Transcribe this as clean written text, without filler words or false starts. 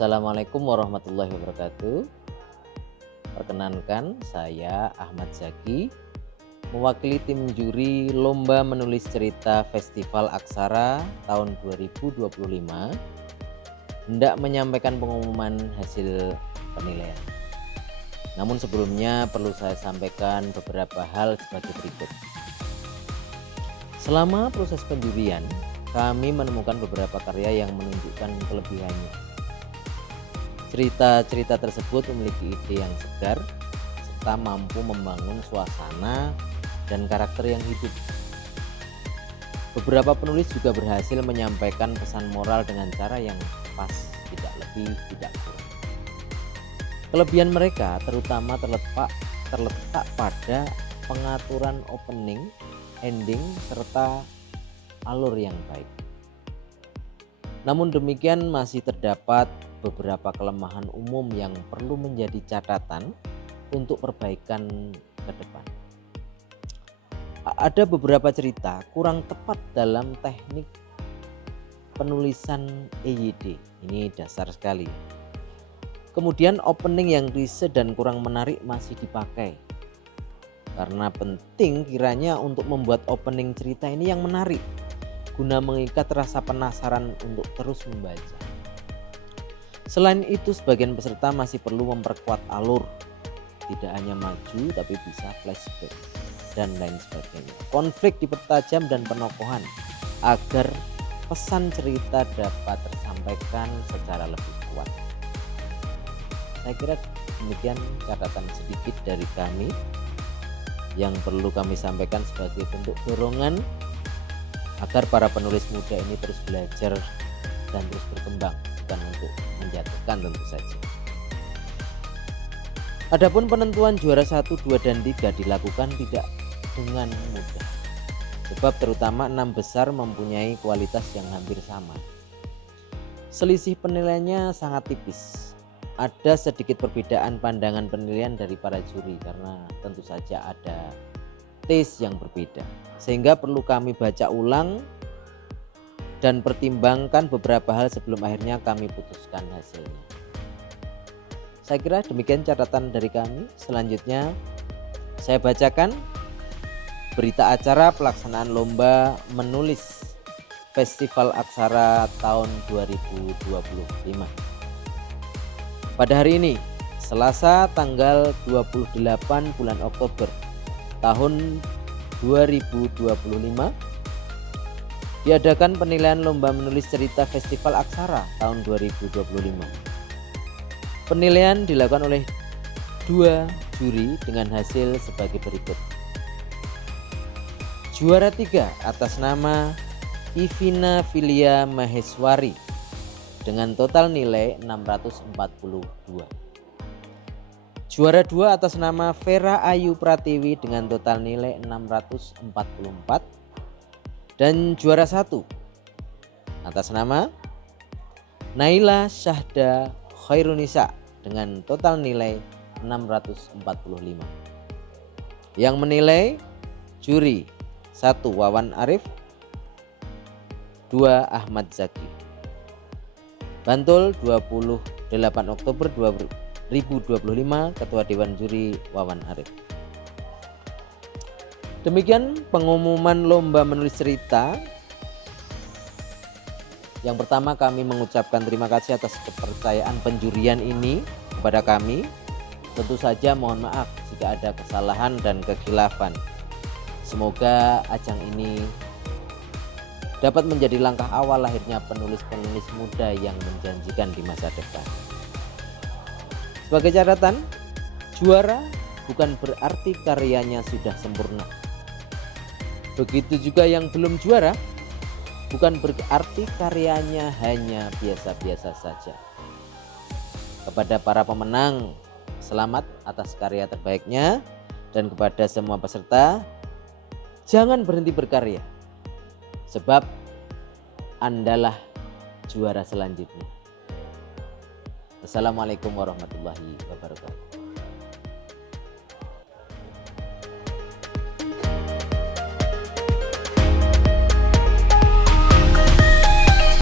Assalamualaikum warahmatullahi wabarakatuh. Perkenankan, saya Ahmad Zaki, mewakili tim juri Lomba Menulis Cerita Festival Aksara tahun 2025, hendak menyampaikan pengumuman hasil penilaian. Namun sebelumnya perlu saya sampaikan beberapa hal sebagai berikut. Selama proses penjurian, kami menemukan beberapa karya yang menunjukkan kelebihannya. Cerita-cerita tersebut memiliki ide yang segar serta mampu membangun suasana dan karakter yang hidup. Beberapa penulis juga berhasil menyampaikan pesan moral dengan cara yang pas, tidak lebih, tidak kurang. Kelebihan mereka terutama terletak pada pengaturan opening, ending, serta alur yang baik. Namun demikian masih terdapat beberapa kelemahan umum yang perlu menjadi catatan untuk perbaikan ke depan. Ada beberapa cerita kurang tepat dalam teknik penulisan EYD. Ini dasar sekali. Kemudian opening yang klise dan kurang menarik masih dipakai. Karena penting kiranya untuk membuat opening cerita ini yang menarik, guna mengikat rasa penasaran untuk terus membaca. Selain itu, sebagian peserta masih perlu memperkuat alur, tidak hanya maju tapi bisa flashback dan lain sebagainya. Konflik dipertajam dan penokohan agar pesan cerita dapat tersampaikan secara lebih kuat. Saya kira demikian catatan sedikit dari kami yang perlu kami sampaikan sebagai bentuk dorongan agar para penulis muda ini terus belajar dan terus berkembang, bukan untuk menjatuhkan tentu saja. Adapun penentuan juara 1, 2, dan 3 dilakukan tidak dengan mudah. Sebab terutama 6 besar mempunyai kualitas yang hampir sama. Selisih penilaiannya sangat tipis. Ada sedikit perbedaan pandangan penilaian dari para juri karena tentu saja ada taste yang berbeda. Sehingga perlu kami baca ulang dan pertimbangkan beberapa hal sebelum akhirnya kami putuskan hasilnya. Saya kira demikian catatan dari kami. Selanjutnya saya bacakan berita acara pelaksanaan lomba menulis Festival Aksara tahun 2025. Pada hari ini, Selasa tanggal 28 bulan Oktober tahun 2025, diadakan penilaian lomba menulis cerita Festival Aksara tahun 2025. Penilaian dilakukan oleh 2 juri dengan hasil sebagai berikut. Juara 3 atas nama Ivina Filia Maheswari dengan total nilai 642. Juara 2 atas nama Vera Ayu Pratiwi dengan total nilai 644. Dan juara 1 atas nama Naila Syahda Khairunisa dengan total nilai 645. Yang menilai juri 1 Wawan Arif, 2 Ahmad Zaki. Bantul 28 Oktober 2025, Ketua Dewan Juri Wawan Arif. Demikian pengumuman lomba menulis cerita. Yang pertama, kami mengucapkan terima kasih atas kepercayaan penjurian ini kepada kami. Tentu saja mohon maaf jika ada kesalahan dan kekhilafan. Semoga ajang ini dapat menjadi langkah awal lahirnya penulis-penulis muda yang menjanjikan di masa depan. Sebagai catatan, juara bukan berarti karyanya sudah sempurna. Begitu juga yang belum juara, bukan berarti karyanya hanya biasa-biasa saja. Kepada para pemenang, selamat atas karya terbaiknya. Dan kepada semua peserta, jangan berhenti berkarya. Sebab Andalah juara selanjutnya. Assalamualaikum warahmatullahi wabarakatuh.